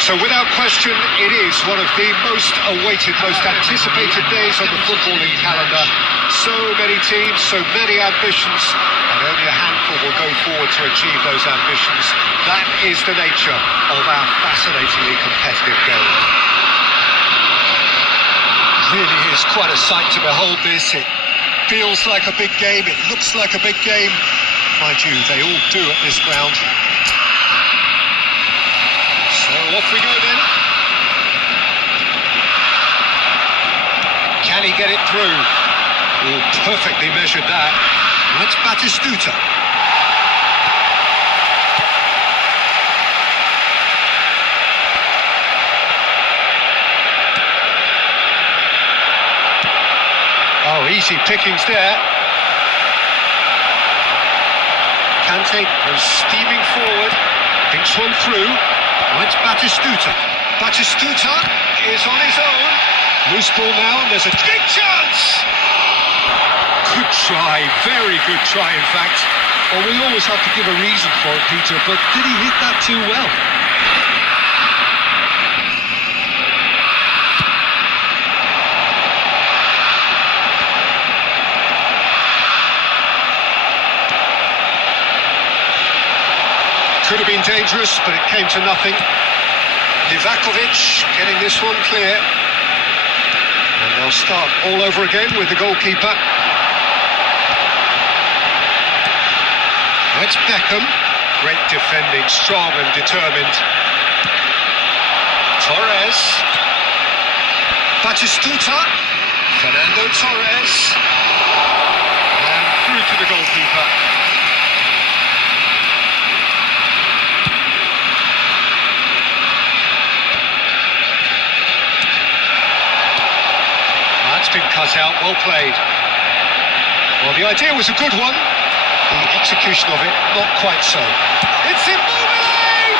So without question, it is one of the most awaited, most anticipated days on the footballing calendar. So many teams, so many ambitions, and only a handful will go forward to achieve those ambitions. That is the nature of our fascinatingly competitive game. Really is quite a sight to behold this. It feels like a big game, it looks like a big game. Mind you, they all do at this ground. So off we go then. Can he get it through? Oh, perfectly measured that. That's Batistuta. Oh, easy pickings there. Kante goes steaming forward, thinks one through. Oh, it's Batistuta. Batistuta is on his own. Loose ball now, and there's a big chance! Good try, very good try, in fact. Well, we always have to give a reason for it, Peter, but did he hit that too well? Could have been dangerous, but it came to nothing. Livakovic getting this one clear. And they'll start all over again with the goalkeeper. It's Beckham. Great defending, strong and determined. Torres. Batistuta. Fernando Torres. And through to the goalkeeper. Been cut out, well played. Well, the idea was a good one. The execution of it, not quite so. It's Immobile!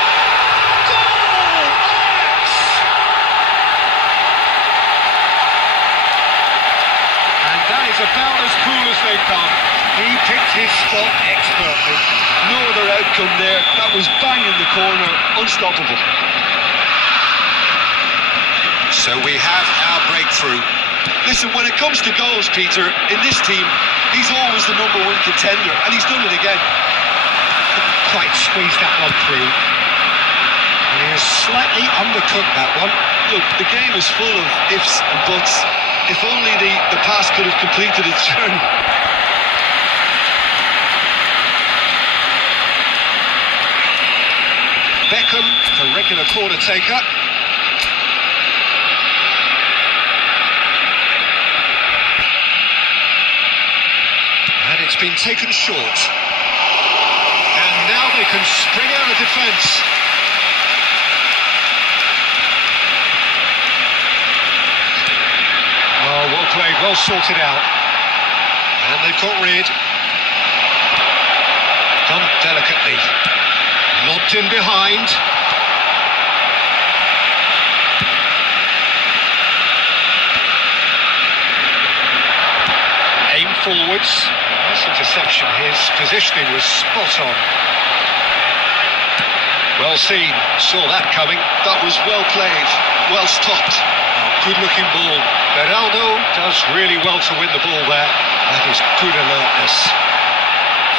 Goal! Ajax! And that is about as cool as they come. He picked his spot expertly. No other outcome there. That was bang in the corner, unstoppable. So we have our breakthrough. Listen, when it comes to goals, Peter, in this team, he's always the #1 contender, and he's done it again. Couldn't quite squeeze that one through. And he has slightly undercooked that one. Look, the game is full of ifs and buts. If only the pass could have completed its journey. Beckham, the regular corner taker. It's been taken short. And now they can spring out of defence. Oh, well played, well sorted out. And they've got rid. Done delicately. Lobbed in behind. Aim forwards. Nice interception. His positioning was spot on. Well seen. Saw that coming. That was well played, well stopped. Oh, good-looking ball. Beraldo does really well to win the ball there. That is good alertness.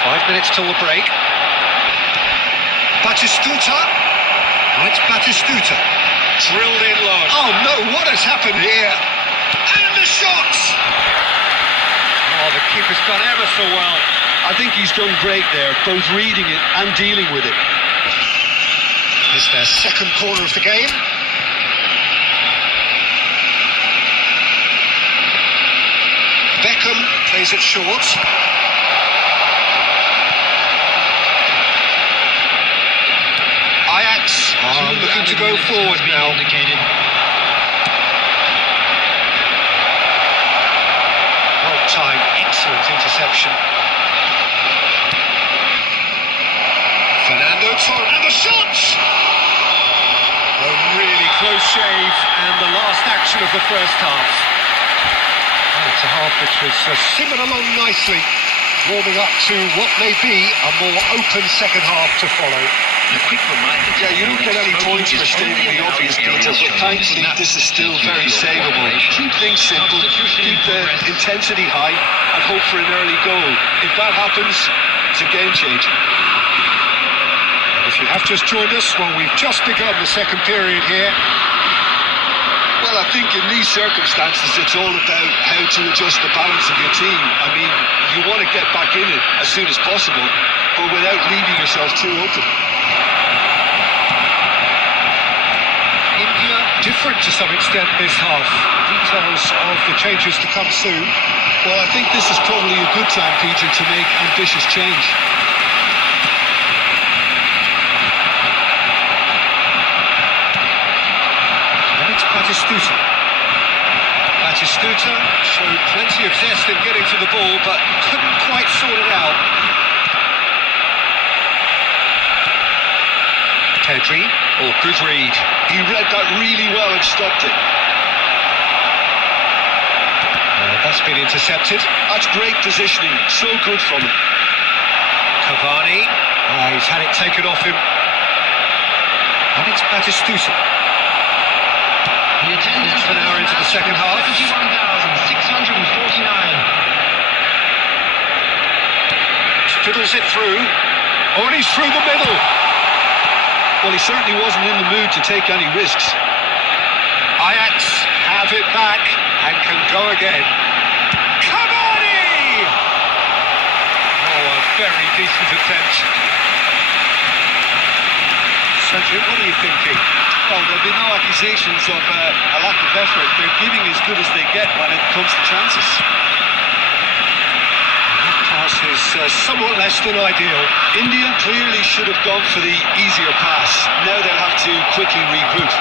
5 minutes till the break. Batistuta. Oh, it's Batistuta. Drilled in low. Oh no, what has happened here? And the shot! Oh, the keeper's done ever so well. I think he's done great there, both reading it and dealing with it. This is their second corner of the game. Beckham plays it short. Ajax are looking to go forward now. Well timed, excellent interception. Fernando Torres, and the shot! A really close shave, and the last action of the first half. And it's a half which was simmered along nicely, warming up to what may be a more open second half to follow. Yeah, you don't get any points for stating the obvious, Peter, but thankfully this is still very savable. Keep things simple, keep the intensity high, and hope for an early goal. If that happens, it's a game changer. If you have just joined us, well, we've just begun the second period here. Well, I think in these circumstances, it's all about how to adjust the balance of your team. I mean, you want to get back in it as soon as possible, but without leaving yourself too open. India different to some extent this half. Details of the changes to come soon. Well, I think this is probably a good time, Peter, to make ambitious change. Batistuta showed plenty of zest in getting to the ball, but couldn't quite sort it out. Pedri, or good read. He read that really well and stopped it. That's been intercepted. That's great positioning, so good from him. Cavani, he's had it taken off him. And it's Batistuta. Half an hour into the second half. 71,649. Fiddles it through. Oh, and he's through the middle. Well, he certainly wasn't in the mood to take any risks. Ajax have it back and can go again. Cavani! Oh, a very decent attempt. Cedric, what are you thinking? Well, there'll be no accusations of a lack of effort. They're giving as good as they get when it comes to chances. That pass is somewhat less than ideal. India clearly should have gone for the easier pass. Now they'll have to quickly regroup.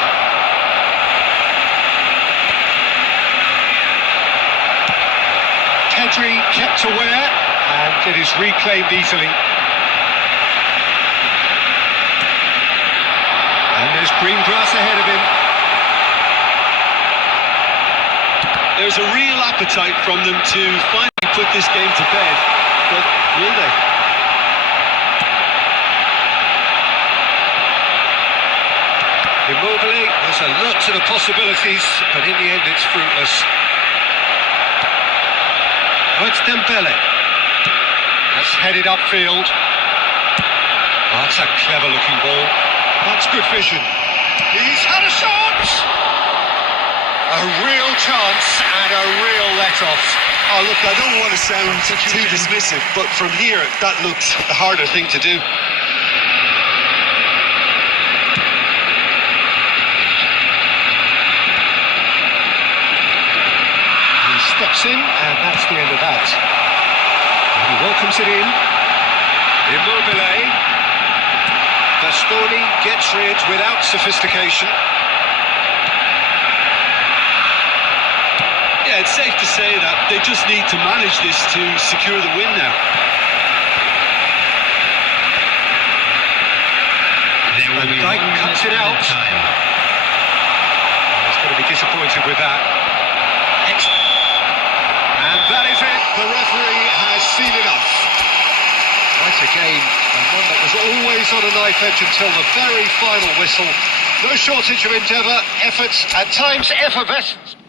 Pedri kept aware, and it is reclaimed easily. And there's green grass ahead of him. There's a real appetite from them to finally put this game to bed, but will they? Immobile, there's a lot to the possibilities, but in the end it's fruitless. Oh, it's Dembele. That's headed upfield. Oh, that's a clever looking ball. That's good vision. He's had a shot! A real chance and a real let-off. Oh, look, I don't want to sound too dismissive, but from here, that looked the harder thing to do. He steps in, and that's the end of that. And he welcomes it in. Immobile. Bastoni gets rid without sophistication. Yeah, it's safe to say that they just need to manage this to secure the win now. And Dyke cuts it out. He's going to be disappointed with that. And that is it. The referee has seen enough. Quite a game, and one that was always on a knife edge until the very final whistle. No shortage of endeavour, effort, at times effervescence.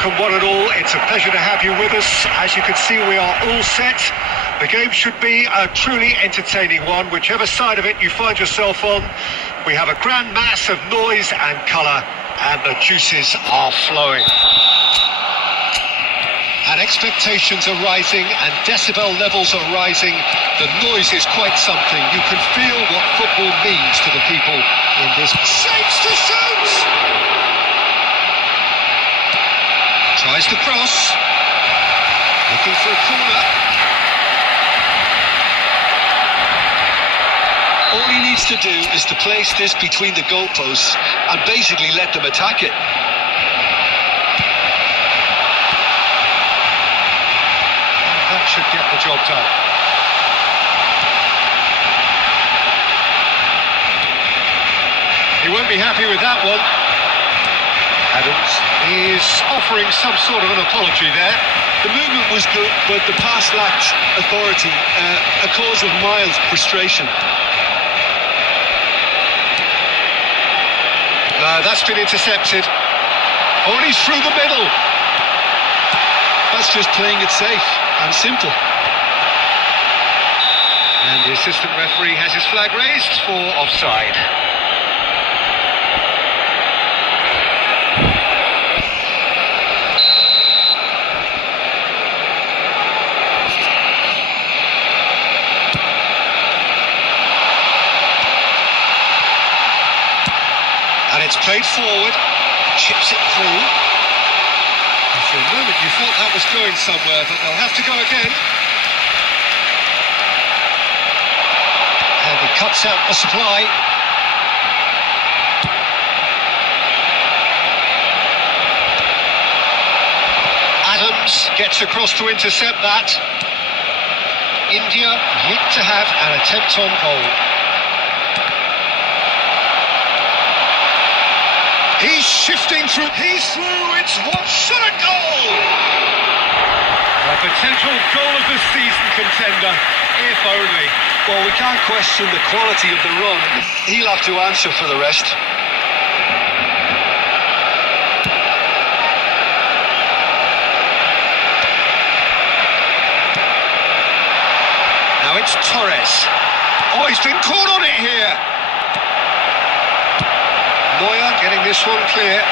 welcome one and all. It's a pleasure to have you with us. As you can see, we are all set. The game should be a truly entertaining one, whichever side of it you find yourself on. We have a grand mass of noise and colour, and the juices are flowing. And expectations are rising, and decibel levels are rising. The noise is quite something. You can feel what football means to the people in this. Shapes to shoot! Tries to cross. Looking for a corner. All he needs to do is to place this between the goalposts and basically let them attack it. That should get the job done. He won't be happy with that one. Adams is offering some sort of an apology there. The movement was good, but the pass lacked authority, a cause of mild frustration. No, that's been intercepted. Oh, and he's through the middle. That's just playing it safe and simple. And the assistant referee has his flag raised for offside. And it's played forward, chips it through. And for a moment you thought that was going somewhere, but they'll have to go again. And he cuts out the supply. Adams gets across to intercept that. India yet to have an attempt on goal. He's shifting through. He's through. It's what shot a goal! A potential goal of the season contender, if only. Well, we can't question the quality of the run. He'll have to answer for the rest. Now it's Torres. Oh, he's been caught on it here. Neuer getting this one clear.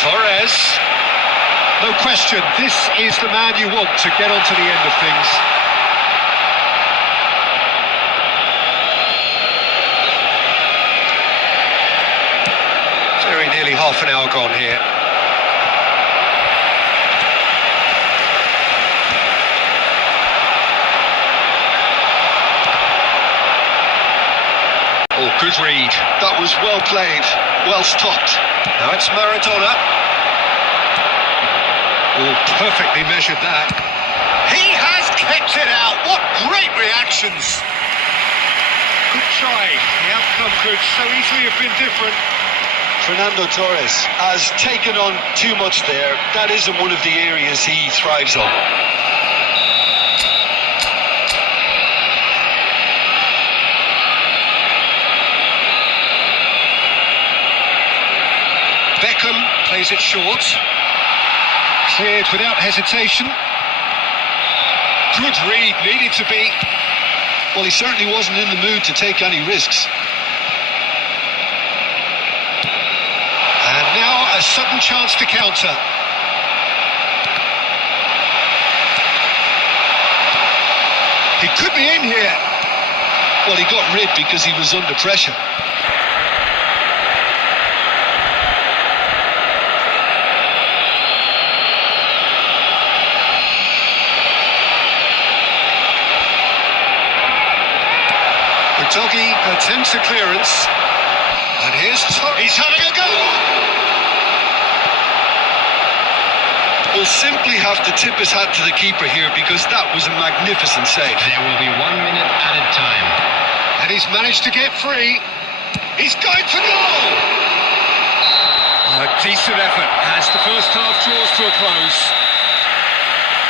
Torres. No question, this is the man you want to get onto the end of things. Very nearly half an hour gone here. Oh, good read. That was well played, well stopped. Now it's Maradona. Oh, perfectly measured that. He has kept it out. What great reactions. Good try. The outcome could so easily have been different. Fernando Torres has taken on too much there. That isn't one of the areas he thrives on. Beckham plays it short. Cleared without hesitation. Good read, needed to be. Well, he certainly wasn't in the mood to take any risks. And now a sudden chance to counter. He could be in here. Well, he got rid because he was under pressure. Doggy attempts a clearance, and here's he's having a go! We'll simply have to tip his hat to the keeper here because that was a magnificent save. There will be 1 minute added time. And he's managed to get free. He's going for goal! A decent effort as the first half draws to a close.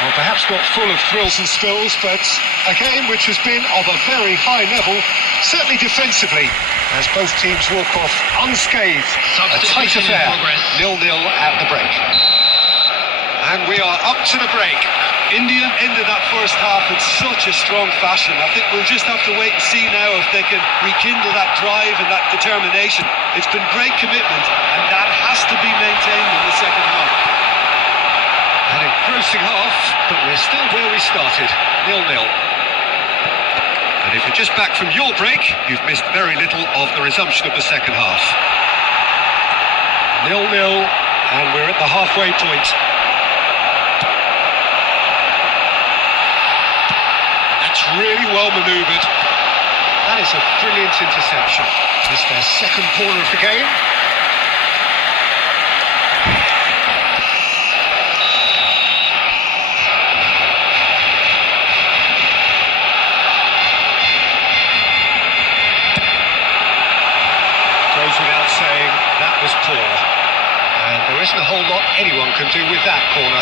Well, perhaps not full of thrills and spills, but a game which has been of a very high level, certainly defensively, as both teams walk off unscathed. A tight affair, 0-0 at the break. And we are up to the break. India ended that first half in such a strong fashion. I think we'll just have to wait and see now if they can rekindle that drive and that determination. It's been great commitment, and that has to be maintained in the second half. An engrossing half, but we're still where we started, 0-0. And if you're just back from your break, you've missed very little of the resumption of the second half. 0-0, and we're at the halfway point. That's really well manoeuvred. That is a brilliant interception. It's their second corner of the game. Without saying, that was poor. And there isn't a whole lot anyone can do with that corner.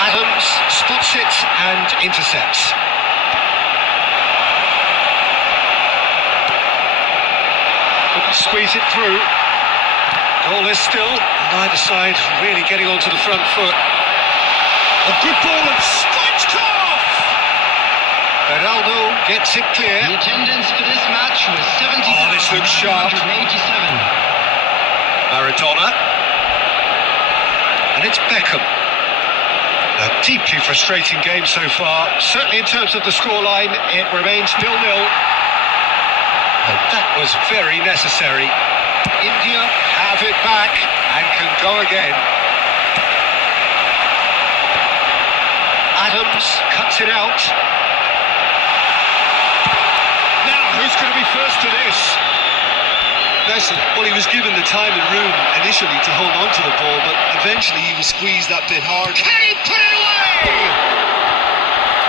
Adams spots it and intercepts. Couldn't squeeze it through. Goal is still, neither side really getting onto the front foot. A good ball and stretched off! Ronaldo gets it clear. The attendance for this match was 70,087. Oh, this looks sharp. Maradona. And it's Beckham. A deeply frustrating game so far. Certainly in terms of the scoreline, it remains 0-0. And that was very necessary. India have it back and can go again. Adams cuts it out. Now, who's going to be first to this? Listen, well, he was given the time and room initially to hold on to the ball, but eventually he was squeezed that bit hard. Can he put it away?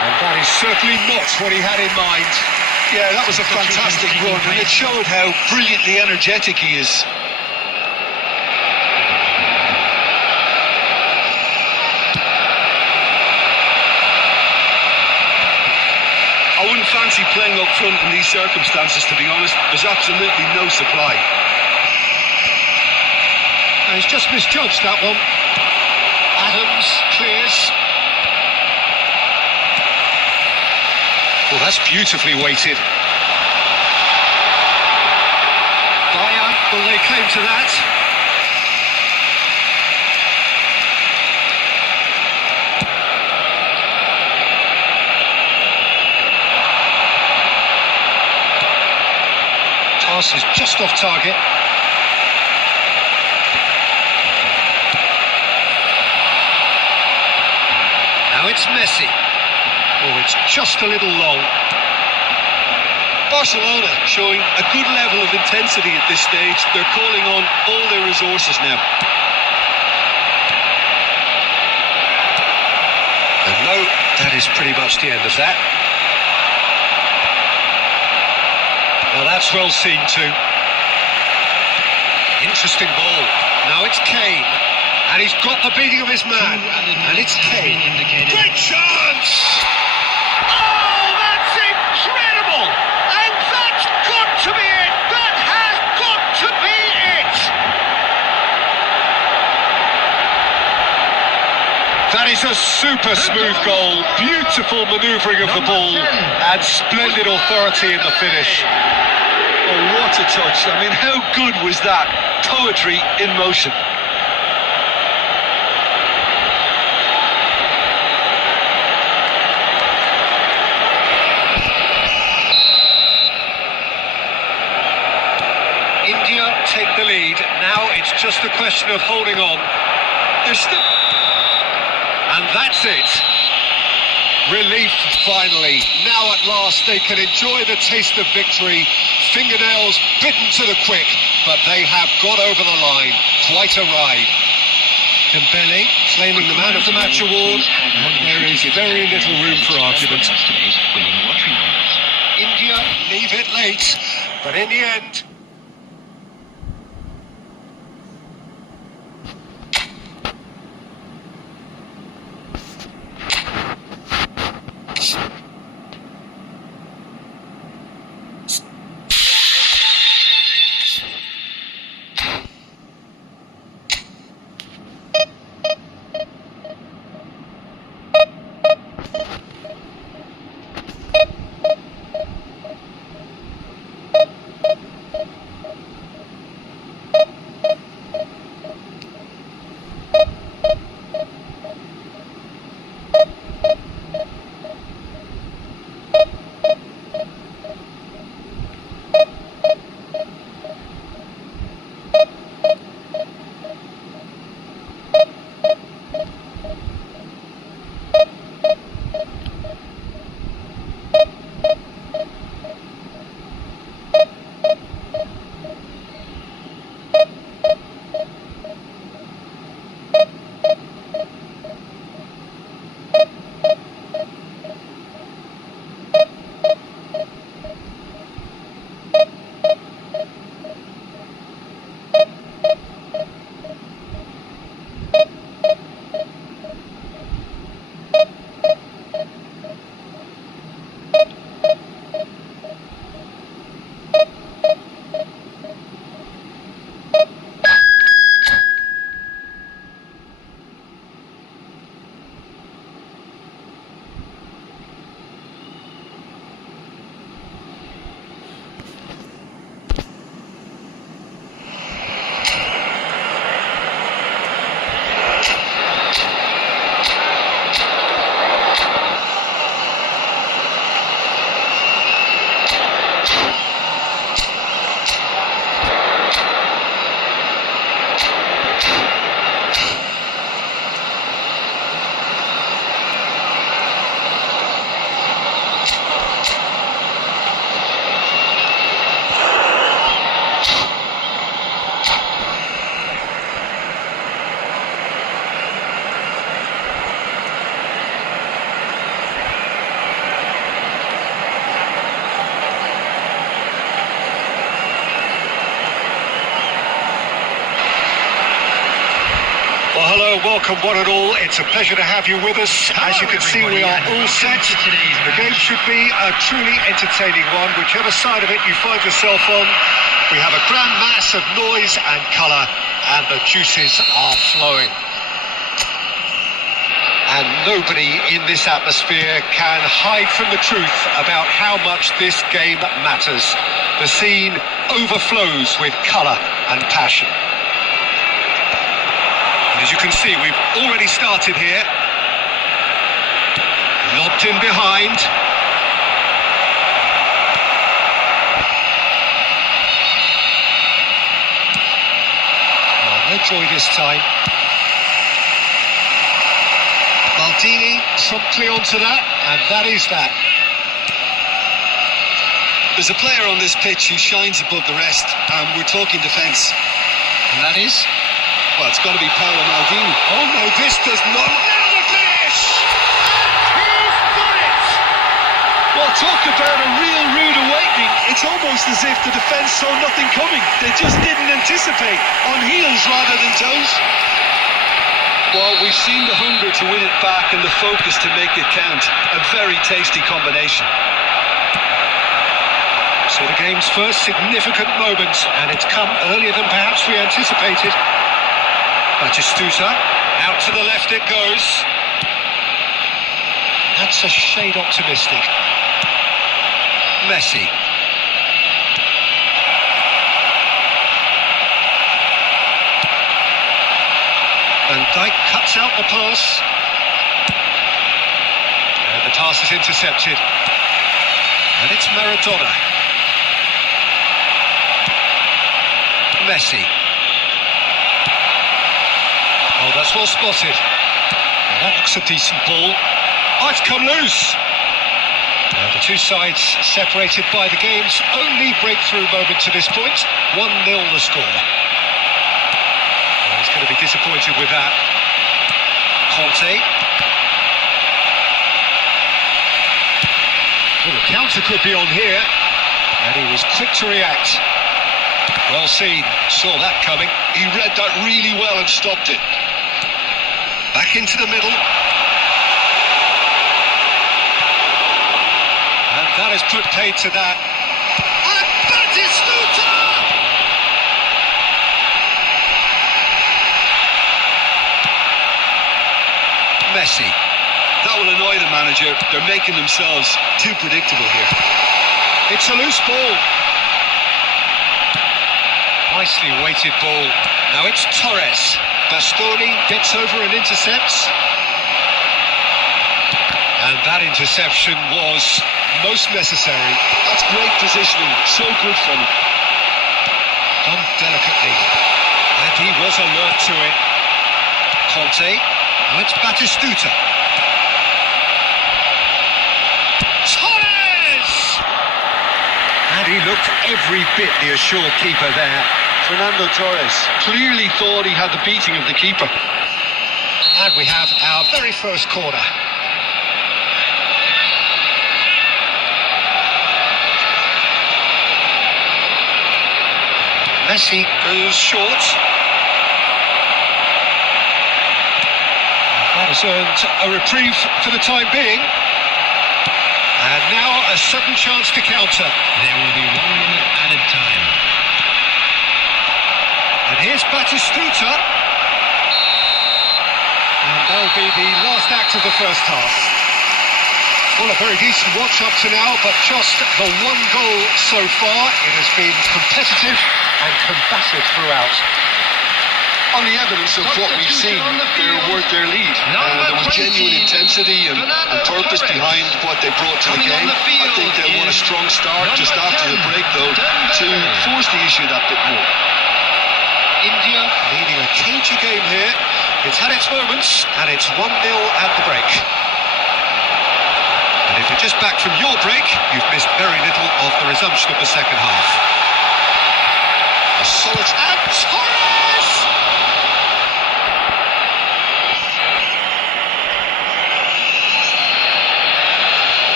And that is certainly not what he had in mind. Yeah, that was a fantastic run, and it showed how brilliantly energetic he is. I wouldn't fancy playing up front in these circumstances, to be honest. There's absolutely no supply. And he's just misjudged that one. Adams clears. Well, that's beautifully weighted. Bayern will lay claim to that. Toss is just off target. Now it's Messi. Oh, it's just a little long. Barcelona showing a good level of intensity at this stage. They're calling on all their resources now. And no, that is pretty much the end of that. Now that's well seen too. Interesting ball. Now it's Kane. And he's got the beating of his man. And it's Kane. Great chance! Oh, that's incredible! And that's got to be it! That has got to be it! That is a super smooth goal. Beautiful manoeuvring of the ball. And splendid authority in the finish. Oh, what a touch. I mean, how good was that? Poetry in motion. India take the lead. Now it's just a question of holding on. There's still... And that's it. Relief, finally. Now at last they can enjoy the taste of victory. Fingernails bitten to the quick, but they have got over the line. Quite a ride. Dembele claiming the Man of the Match award, and there is very little room for argument. India leave it late, but in the end... Well, hello, welcome one and all. It's a pleasure to have you with us. As you can see, we are all set. The game should be a truly entertaining one, whichever side of it you find yourself on. We have a grand mass of noise and colour, and the juices are flowing. And nobody in this atmosphere can hide from the truth about how much this game matters. The scene overflows with colour and passion. As you can see, we've already started here. Lobbed in behind. Oh, no joy this time. Maldini promptly onto that, and that is that. There's a player on this pitch who shines above the rest, and we're talking defence. And that is? Well, it's got to be Paolo Maldini. Oh no, this does not... Now the finish! And he's done it! Well, talk about a real rude awakening. It's almost as if the defence saw nothing coming. They just didn't anticipate. On heels rather than toes. Well, we've seen the hunger to win it back and the focus to make it count. A very tasty combination. So the game's first significant moment, and it's come earlier than perhaps we anticipated. Batistuta, out to the left it goes. That's a shade optimistic. Messi. Van Dijk cuts out the pass. And the pass is intercepted. And it's Maradona. Messi. Oh, that's well spotted. Well, that looks a decent ball. Oh, it's come loose. Now the two sides separated by the game's only breakthrough moment to this point. 1-0 the score. Well, he's going to be disappointed with that. Conte. Well, the counter could be on here, and he was quick to react. Well seen, saw that coming. He read that really well and stopped it. Back into the middle. And that has put paid to that. And Batistuta! Messi. That will annoy the manager. They're making themselves too predictable here. It's a loose ball. Nicely weighted ball. Now it's Torres. Bastoni gets over and intercepts. And that interception was most necessary. That's great positioning. So good from him. Done delicately. And he was alert to it. Conte. Now it's Batistuta. Torres! And he looked every bit the assured keeper there. Fernando Torres clearly thought he had the beating of the keeper. And we have our very first corner. Messi goes short. That has earned a reprieve for the time being. And now a sudden chance to counter. There will be 1 minute added time. And here's Batistuta. And that'll be the last act of the first half. Well, a very decent watch up to now, but just the one goal so far. It has been competitive and combative throughout. On the evidence of what we've seen, they're worth their lead. There was genuine intensity and purpose behind what they brought to the game. I think they want a strong start just after the break, though, to force the issue that bit more. India leading a cagey game here. It's had its moments, and it's 1-0 at the break. And if you're just back from your break, you've missed very little of the resumption of the second half. A solid and Torres!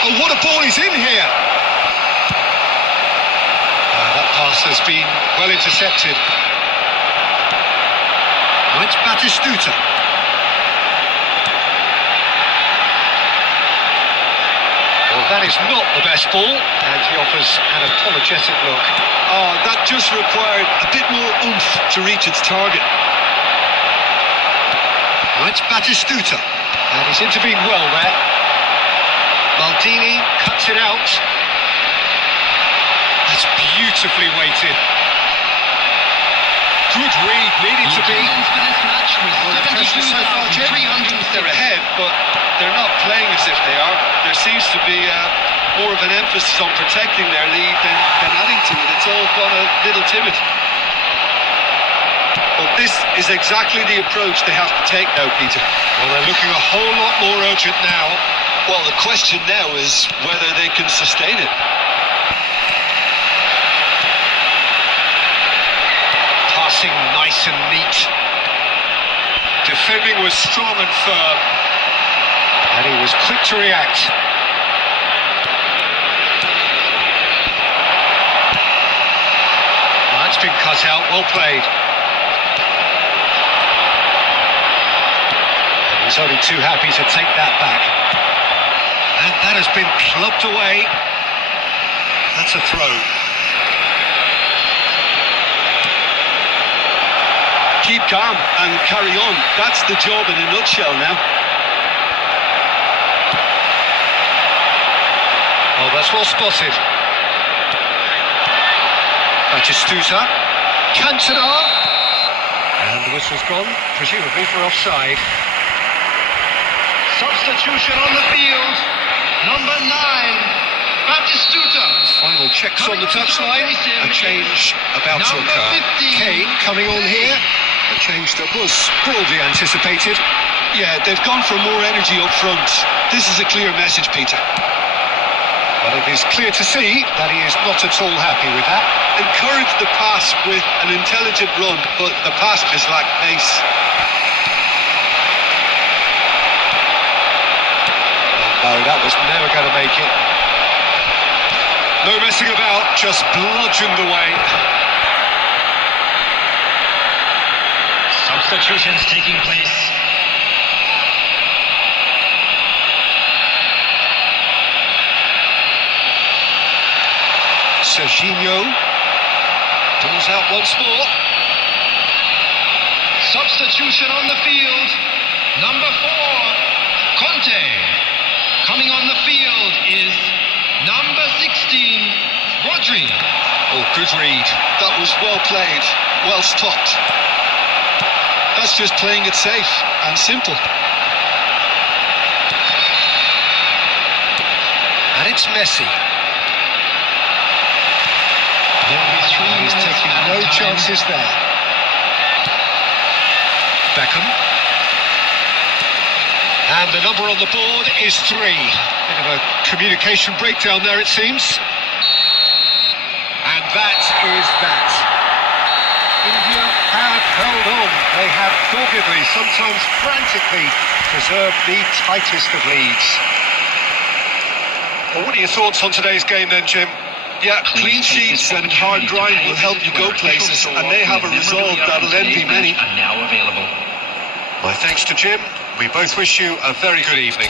Oh, what a ball is in here! That pass has been well intercepted. Now it's Batistuta. Well, that is not the best ball, and he offers an apologetic look. Oh, that just required a bit more oomph to reach its target. Now it's Batistuta, and he's intervened well there. Maldini cuts it out. That's beautifully weighted. Good read, needed to be. For this match was They're ahead, but they're not playing as if they are. There seems to be more of an emphasis on protecting their lead than adding to it. It's all gone a little timid. But this is exactly the approach they have to take now, Peter. Well, they're looking a whole lot more urgent now. Well, the question now is whether they can sustain it. Passing nice and neat. Defending was strong and firm. And he was quick to react. Well, that's been cut out, well played. And he's only too happy to take that back. And that has been clubbed away. That's a throw. Keep calm and carry on. That's the job in a nutshell now. Oh, that's well spotted. Batistuta. Cantona. And the whistle's gone, presumably for offside. Substitution on the field. Number 9, Batistuta. Final checks on the touchline. A change about to occur. Kane coming on here. A change that was broadly anticipated. Yeah, they've gone for more energy up front. This is a clear message, Peter. Well, it is clear to see that he is not at all happy with that. Encourage the pass with an intelligent run, but the pass just lacked pace. No, that was never going to make it. No messing about, just bludgeoned away. Substitutions taking place. Serginho pulls out once more. Substitution on the field. Number 4, Conte. Coming on the field is number 16, Rodri. Oh, good read. That was well played, well stopped. That's just playing it safe and simple. And it's Messi. He's taking no chances there. Beckham. And the number on the board is 3. Bit of a communication breakdown there, it seems. And that is that. India have held on. They have doggedly, sometimes frantically, preserved the tightest of leads. Well, what are your thoughts on today's game then, Jim? Yeah, clean sheets and hard grind will help you go places, and they have a result that'll envy many. Now available. My thanks to Jim. We both wish you a very good evening.